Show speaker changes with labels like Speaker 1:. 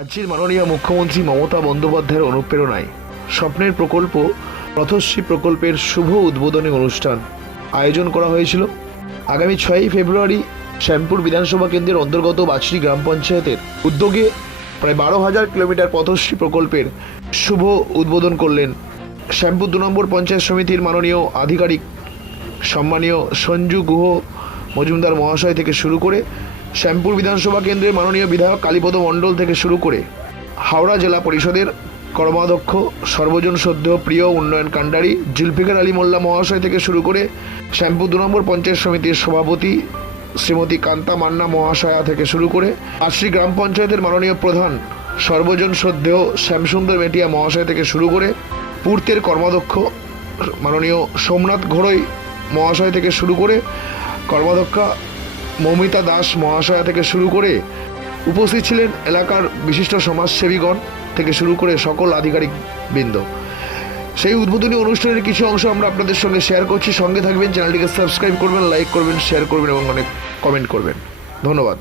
Speaker 1: রাজ্যের মাননীয় মুখ্যমন্ত্রী মমতা বন্দ্যোপাধ্যায়ের অনুপ্রেরণায় স্বপ্নের প্রকল্প, রথশ্রী প্রকল্পের শুভ উদ্বোধনী অনুষ্ঠান আয়োজন করা হয়েছিল। আগামী ছয়ই ফেব্রুয়ারি শ্যামপুর বিধানসভা কেন্দ্রের অন্তর্গত বাছড়ি গ্রাম পঞ্চায়েতের উদ্যোগে প্রায় বারো হাজার কিলোমিটার পথশ্রী প্রকল্পের শুভ উদ্বোধন করলেন শ্যামপুর দু নম্বর পঞ্চায়েত সমিতির মাননীয় আধিকারিক সম্মানীয় সঞ্জু গুহ, মজুমদার মহাশয় থেকে শুরু করে শ্যামপুর বিধানসভা কেন্দ্রের মাননীয় বিধায়ক কালীপদ মণ্ডল থেকে শুরু করে হাওড়া জেলা পরিষদের কর্মাধ্যক্ষ, সর্বজন সদ্য প্রিয় উন্নয়ন কাণ্ডারি জুলফিকার আলী মোল্লা মহাশয় থেকে শুরু করে শ্যামপুর দু নম্বর পঞ্চায়েত সমিতির সভাপতি শ্রীমতী কান্তা মান্না মহাশয়া থেকে শুরু করে আশ্রী গ্রাম পঞ্চায়েতের মাননীয় প্রধান সর্বজন শ্রদ্ধেয় শ্যামসুন্দর মেটিয়া মহাশয় থেকে শুরু করে পূর্তের কর্মাধ্যক্ষ মাননীয় সোমনাথ ঘোড়ই মহাশয় থেকে শুরু করে কর্মাধ্যক্ষা মৌমিতা দাস মহাশয়া থেকে শুরু করে উপস্থিত ছিলেন এলাকার বিশিষ্ট সমাজসেবীগণ থেকে শুরু করে সকল আধিকারিক বৃন্দ। সেই উদ্বোধনী অনুষ্ঠানের কিছু অংশ আমরা আপনাদের সঙ্গে শেয়ার করছি। সঙ্গে থাকবেন, চ্যানেলটিকে সাবস্ক্রাইব করবেন লাইক করবেন শেয়ার করবেন এবং অনেক কমেন্ট করবেন। ধন্যবাদ।